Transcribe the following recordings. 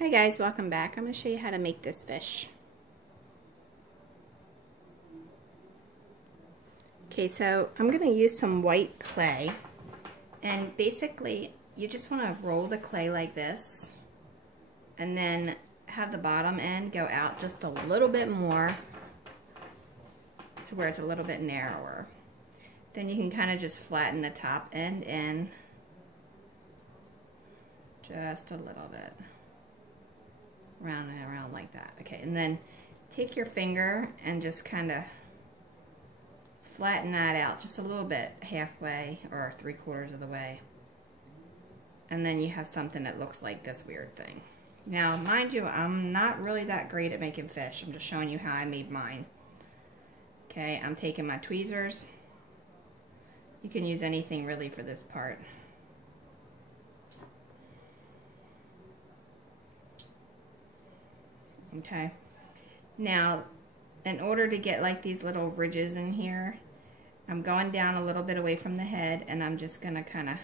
Hi guys, welcome back. I'm going to show you how to make this fish. Okay, so I'm going to use some white clay, and basically you just want to roll the clay like this and then have the bottom end go out just a little bit more to where it's a little bit narrower. Then you can kind of just flatten the top end in just a little bit. Round and around like that. Okay, and then take your finger and just kind of flatten that out just a little bit, halfway or 3/4 of the way. And then you have something that looks like this weird thing. Now, mind you, I'm not really that great at making fish. I'm just showing you how I made mine. Okay, I'm taking my tweezers. You can use anything really for this part. Okay, now in order to get like these little ridges in here, I'm going down a little bit away from the head, and I'm just gonna kind of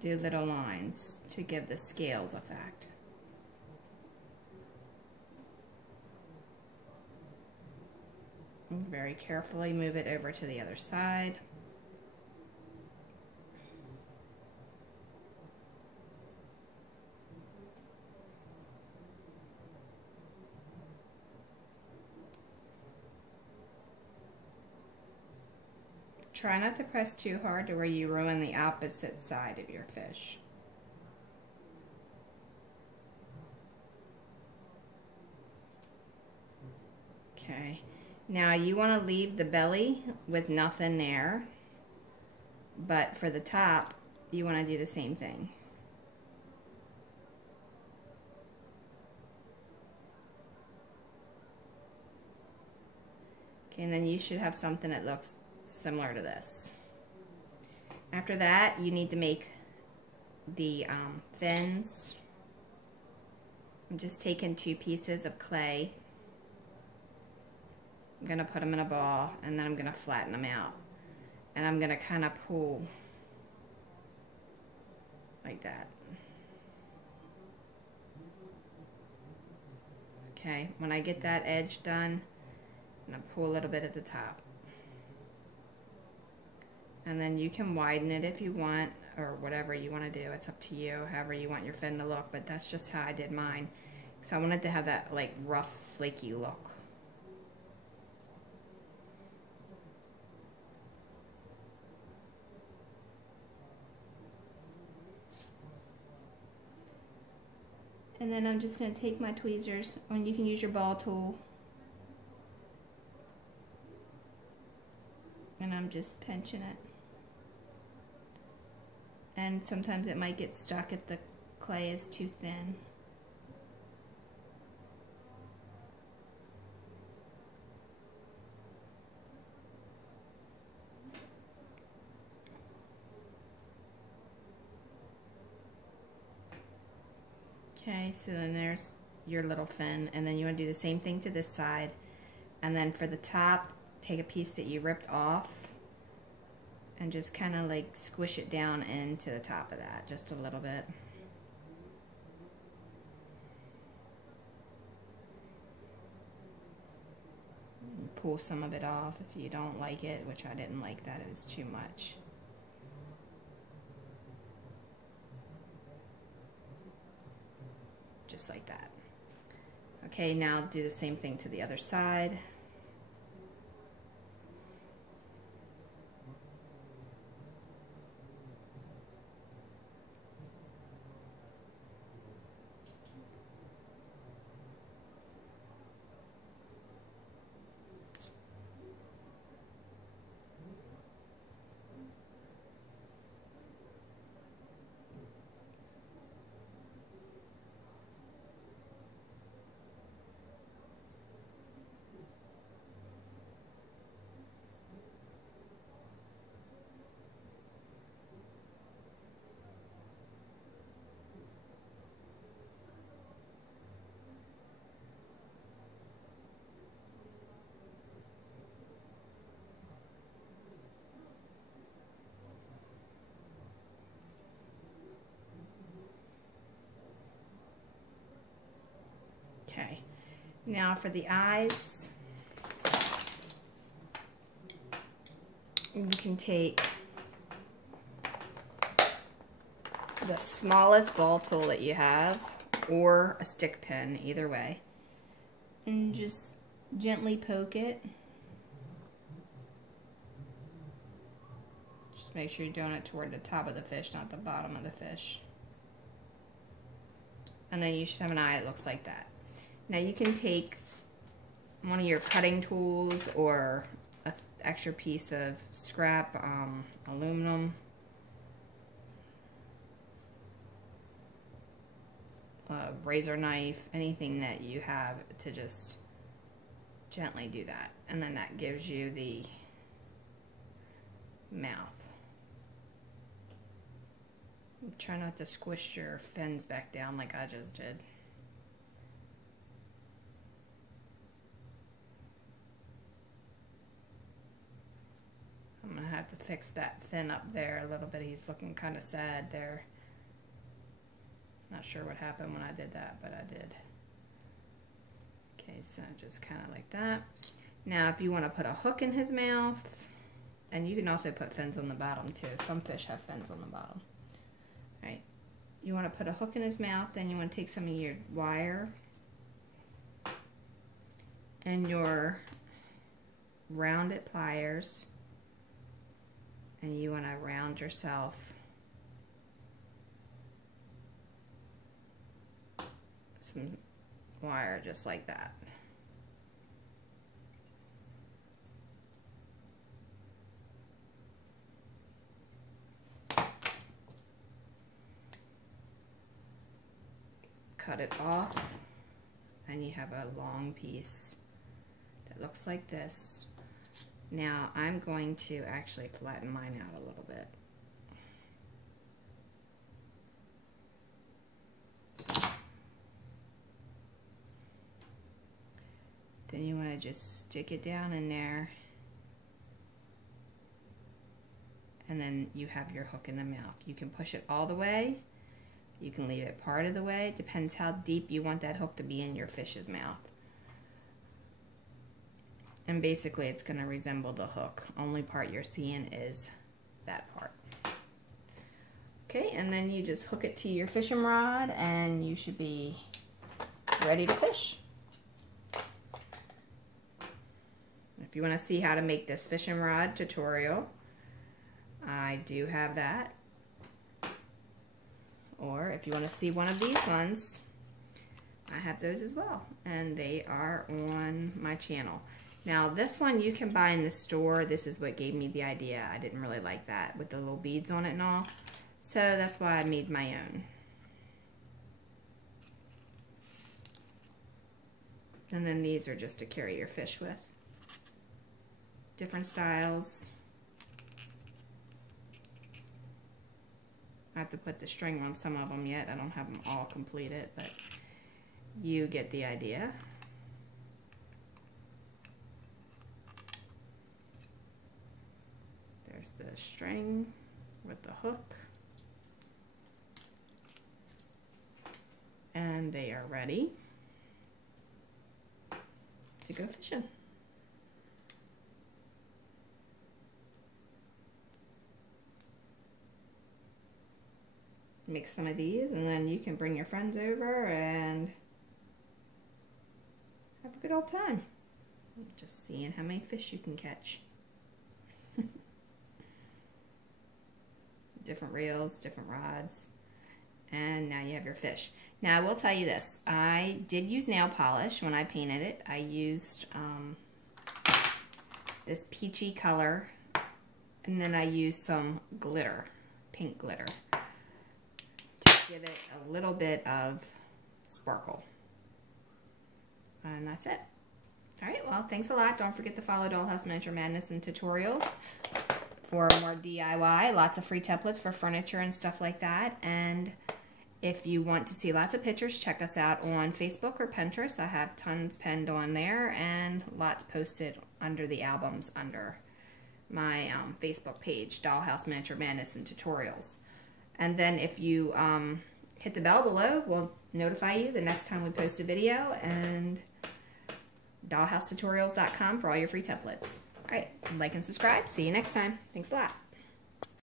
do little lines to give the scales effect. And very carefully move it over to the other side. Try not to press too hard to where you ruin the opposite side of your fish. Okay, now you want to leave the belly with nothing there, but for the top, you want to do the same thing. Okay, and then you should have something that looks similar to this. After that, you need to make the fins. I'm just taking 2 pieces of clay. I'm going to put them in a ball, and then I'm going to flatten them out. And I'm going to kind of pull like that. Okay, when I get that edge done, I'm going to pull a little bit at the top. And then you can widen it if you want, or whatever you want to do. It's up to you, however you want your fin to look, but that's just how I did mine. So I wanted to have that like rough, flaky look. And then I'm just going to take my tweezers, and you can use your ball tool. And I'm just pinching it. And sometimes it might get stuck if the clay is too thin. Okay, so then there's your little fin, and then you want to do the same thing to this side. And then for the top, take a piece that you ripped off and just kind of like squish it down into the top of that just a little bit. And pull some of it off if you don't like it, which I didn't like that, it was too much. Just like that. Okay, now do the same thing to the other side. Now for the eyes, you can take the smallest ball tool that you have or a stick pin, either way, and just gently poke it. Just make sure you're doing it toward the top of the fish, not the bottom of the fish. And then you should have an eye that looks like that. Now you can take one of your cutting tools or an extra piece of scrap aluminum, a razor knife, anything that you have to just gently do that. And then that gives you the mouth. Try not to squish your fins back down like I just did. I'm gonna have to fix that fin up there a little bit. He's looking kind of sad there. Not sure what happened when I did that, but I did. Okay, so just kind of like that. Now if you want to put a hook in his mouth, and you can also put fins on the bottom too. Some fish have fins on the bottom. Right, you want to put a hook in his mouth, then you want to take some of your wire and your rounded pliers, and you want to round yourself some wire just like that. Cut it off, and you have a long piece that looks like this. Now I'm going to actually flatten mine out a little bit. Then you want to just stick it down in there, and then you have your hook in the mouth. You can push it all the way. You can leave it part of the way. It depends how deep you want that hook to be in your fish's mouth. And basically it's going to resemble the hook. Only part you're seeing is that part. Okay, and then you just hook it to your fishing rod and you should be ready to fish. If you want to see how to make this fishing rod tutorial, I do have that. Or if you want to see one of these ones, I have those as well, and they are on my channel. Now this one you can buy in the store. This is what gave me the idea. I didn't really like that with the little beads on it and all, so that's why I made my own. And then these are just to carry your fish with. Different styles. I have to put the string on some of them yet. I don't have them all completed, but you get the idea. There's the string with the hook. And they are ready to go fishing. Make some of these, and then you can bring your friends over and have a good old time. Just seeing how many fish you can catch. Different reels, different rods, and now you have your fish. Now I will tell you this, I did use nail polish when I painted it. I used this peachy color, and then I used some glitter, pink glitter, give it a little bit of sparkle. And that's it. Alright, well, thanks a lot. Don't forget to follow Dollhouse Miniature Madness and tutorials for more DIY. Lots of free templates for furniture and stuff like that. And if you want to see lots of pictures, check us out on Facebook or Pinterest. I have tons pinned on there and lots posted under the albums under my Facebook page, Dollhouse Miniature Madness and Tutorials. And then if you hit the bell below, we'll notify you the next time we post a video. And dollhousetutorials.com for all your free templates. All right, like and subscribe. See you next time. Thanks a lot.